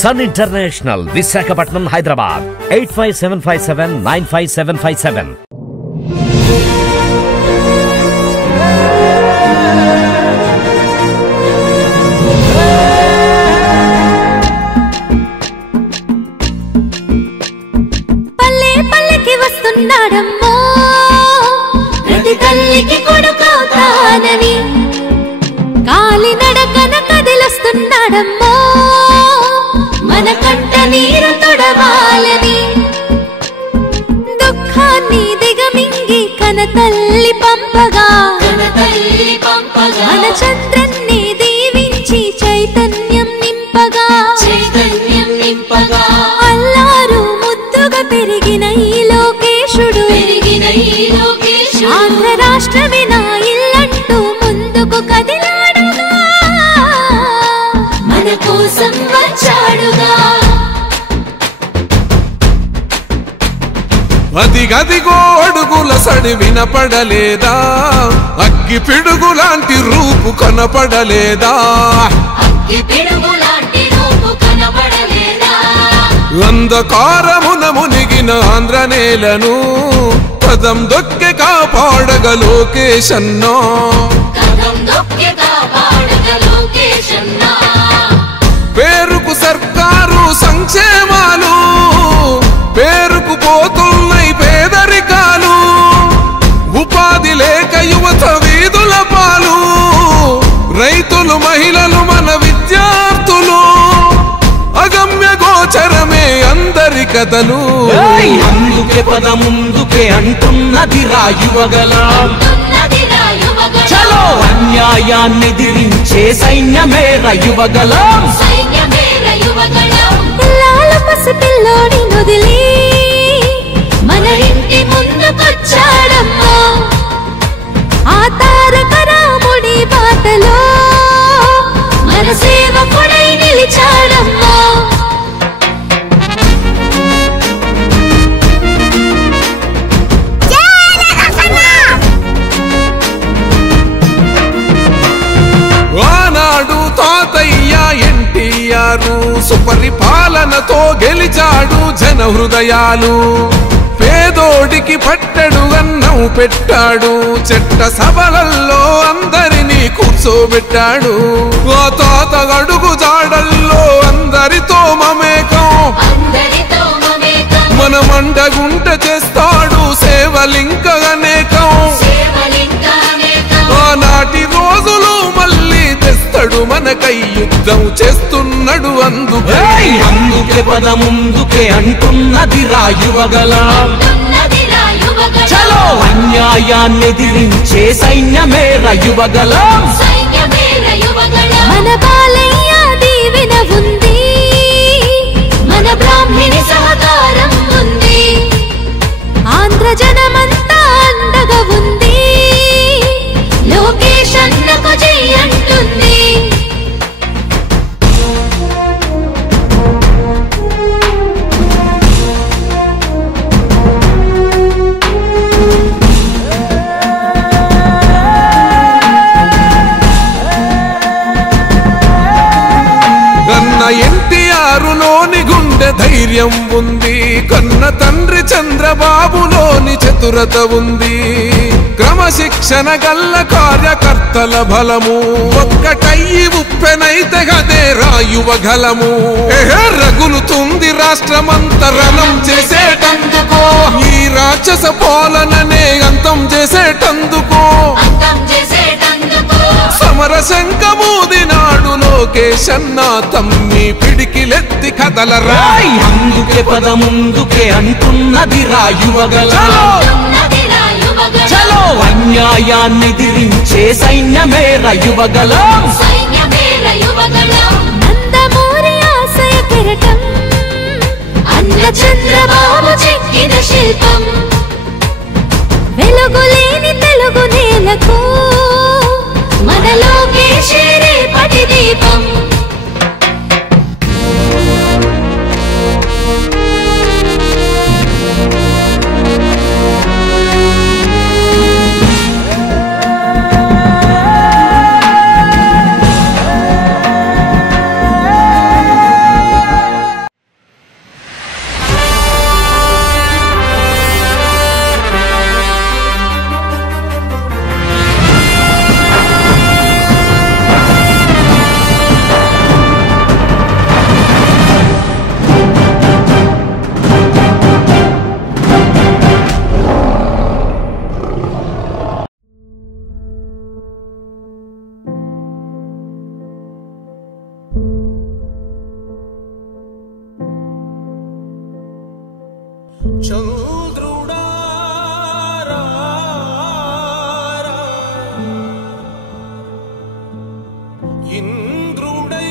Sun international, Visakhapatnam, Hyderabad. 8575795757. పల్లె పల్లెకి వస్తున్నాడమ్మో, ప్రతి తల్లికి కొడుకవుతానని కాలి నడకన కదిలొస్తున్నాడమ్మో, మన కంట నీరు తొడవాలని దుఃఖాన్ని దిగమింగి కన తల్లి పంపగా మన చంద్రన్ని దీవించి చైతన్యం నింపగా అల్లారు ముద్దుగా పెరిగిన ఈ లోకేశుడు ఆంధ్ర రాష్ట్రమే నా ఇల్లంటూ ముందుకు కదిలాడుగా మన కోసం వచ్చాడుగా. అదిగదిగో అడుగుల సడి వినపడలేదా, అగ్గి పిడుగులాంటి రూపు కనపడలేదా, అంధకారమున మునిగిన ఆంధ్ర నేలను పదం దొక్కె కాపాడగ లోకేశన్నా. పేరుకు సర్కారు సంక్షేమాలు, పేరుకు పోతున్నాయి పేదరికాలు, ఉపాధి లేక యువత వీధుల పాలు, రైతులు మహిళలు మన విద్యార్థులు, అగమ్య గోచరమే అందరి కథలు. అందుకే పద ముందుకే అంటున్నది రాయువగలం, చలో అన్యాయాన్ని దిరించే సైన్యమే రయువగలం. లాల పసిపిల్లోని నొదిలి మన ఇంటి ముందుకొచ్చాడమ్మా, ఆ తారక రాముడి బాటలో మన సేవకుడై నిలిచాడమ్మా. ఆనాడు తాతయ్య ఎన్టీఆర్ సుపరిపాలనతో గెలిచాడు జన హృదయాలు, పేదోడికి పట్టెడు అన్నం పెట్టాడు, చెట్ట సభలల్లో అందరినీ కూర్చోబెట్టాడు, ఆ తాత అడుగు జాడల్లో అందరితో మమేకం, మన మండగుంట చేస్తాడు సేవలింక అనేకం, ఆనాటి రోజులు మళ్ళీ తెస్తాడు మనకై యుద్ధం చేస్తున్నాడు. అందుకే పద ముందుకే అంటున్నది రాయువగలం, చలో అన్యాయాన్ని దిరించే సైన్యమే రయువగలం. మన బాలయ్య దీవెన ఉంది, మన బ్రాహ్మణి సహకారం ఉంది, ఆంధ్ర జనమంతా అండగా ఉంది, లోకేష్ అన్నకు జై అంటుంది. కన్న ఎన్టీఆరులోని గుండె ధైర్యం ఉంది, కన్న తండ్రి చంద్రబాబులోని చతురత ఉంది, క్రమశిక్షణ గల్ల కార్యకర్తల బలము ఒక్కటయ్యి ఉప్పెనైతే గదే రాయువగలము. రగులుతుంది రాష్ట్రమంతరణం చేసేటందుకో, ఈ రాక్షస పాలననే అంతం చేసేటందుకో, సమర శంఖమూదినాడు లోకేశన్న తమ్మి పిడికిలెత్తి కదలరా. అందుకే పద ముందుకే అంటున్నది రాయువగలం, చలో అన్యాయాన్ని దిరించే సైన్యమే రయువగలం. నందమూరి ఆశయ కిరటం అన్న చంద్రబాబు చెక్కిన శిల్పం, వెలుగులేని తెలుగు నేలకు మన లోకేశే రేపటి దీపం. చంద్రుడా ఇంద్రుడై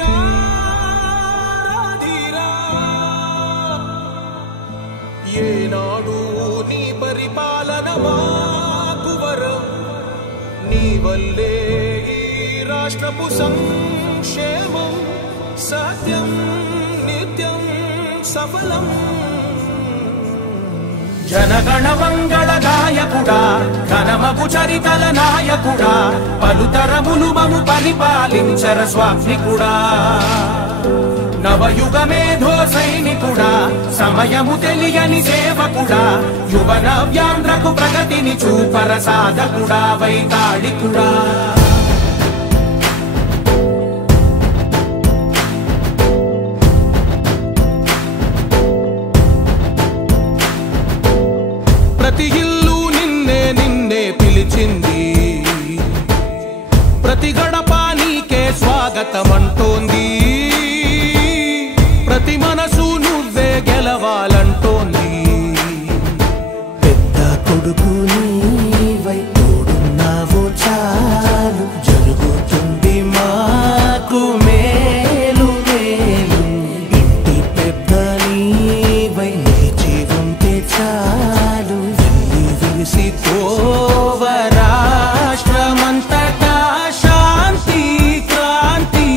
రాధిరా ఏనాడు నీ పరిపాలన మాకు వరం నీ వల్లే ఈ రాష్ట్రపు సంక్షేమం సత్యం నిత్యం సఫలం జనగణ మంగళ గాయకుడా ఘనమగు చరితల నాయకుడా పలుతరములు మము పరిపాలించర స్వామికుడా నవయుగ మేధో సైనికుడా సమయము తెలియని సేవకుడా యువ నవ్యాంధ్రకు ప్రగతిని చూపర సాధకుడా వైతాళికుడా ప్రతి ఇల్లు నిన్నే నిన్నే పిలిచింది ప్రతి గడప నీకే స్వాగతమంటోంది ప్రతి మనసు నువ్వే గెలవాలంటోంది పెద్ద కొడుకు నీవై తోడున్నావు చాలు జరుగుతుంది మాకు మేలు మేలు ఇంటి పెద్ద నీవై నిలిచి ఉంటే చాలు విలిసి పోవ రాష్ట్రమంతటా శాంతి క్రాంతి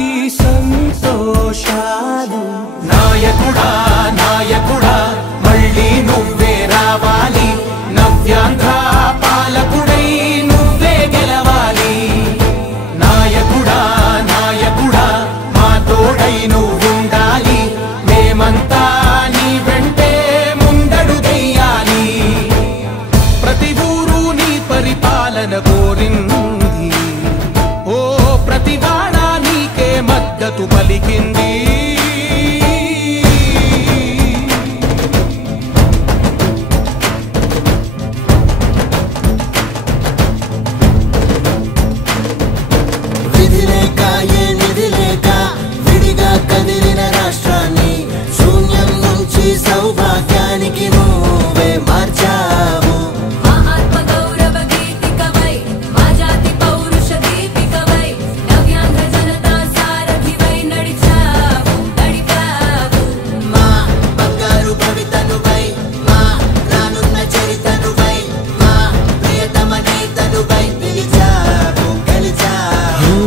సంతోషాలు నాయకుడా నాయకుడా మళ్ళీ నువ్వే రావాలి నవ్యాంధ్ర పాలకుడై నువ్వే గెలవాలి నాయకుడా నాయకుడా మా తోడై నువ్వుండాలి మేమంతా నీ వెంటే ముందడుగెయ్యాలి ప్రతి ఊరు నీ పరిపాలన కోరింది ఓ ప్రతి వాడ నీకే మద్దతు పలికింది విధి లేక ఏ నిధి లేక విడిగా కదిలిన రాష్ట్రాన్ని శూన్యం నుంచి సౌభాగ్యానికి నువ్వే మార్చావు ఆత్మ గౌరవ గీతికవై మా జాతి పౌరుష దీపికవై నవ్యాంధ్ర జనతా సారథివై నడిచావు మా బంగారు భవితనువై మా రానున్న చరితనువై మా ప్రియతమ నేతనువై పిలిచావు గెలిచావు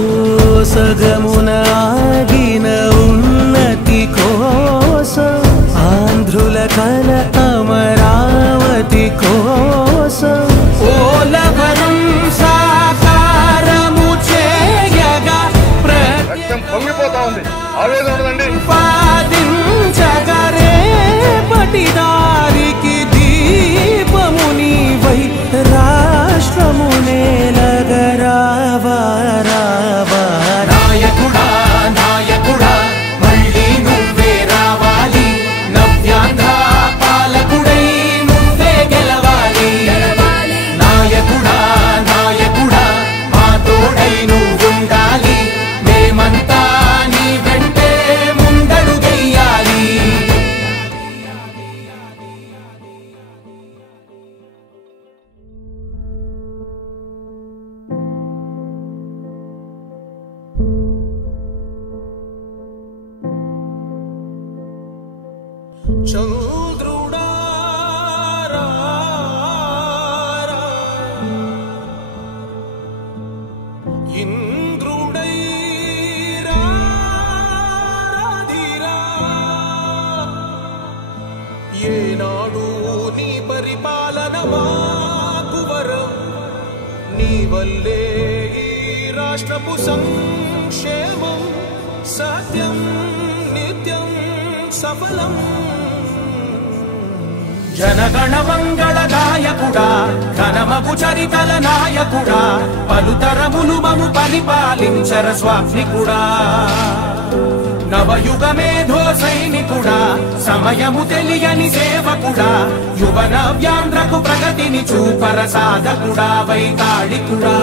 సగమున ఆగిన ఉన్నతి కోసం ఆంధ్రుల కల అమరావతి కోసం పోలవరం సాకారము చేయగా ప్రతిపాదించగరే పటిదారికి దీపము నీవై రాష్ట్రము నేలగరావా రావా నాయకుడా నాయకుడా మళ్ళీ నువ్వే రావాలి నవ్యాంధ్ర పాలకుడై నువ్వే గెలవాలి నాయకుడా నాయకుడా మా తోడై నువ్వుండాలి మేమంతా నీ వెంటే ముందడుగెయ్యాలి చంద్రుడా ఇంద్రుడై రాధిరా ఏనాడు నీ పరిపాలన మాకు వరం నీ వల్లే ఈ రాష్ట్రపు సంక్షేమం సత్యం నిత్యం సఫలం జనగణ మంగళ గాయకుడా ఘనమగు చరితల నాయకుడా పలుతరములు మము పరిపాలించర స్వామికుడా నవయుగ మేధో సైనికుడా సమయము తెలియని సేవకుడా యువ నవ్యాంధ్రకు ప్రగతిని చూపర సాధకుడా వైతాళికుడా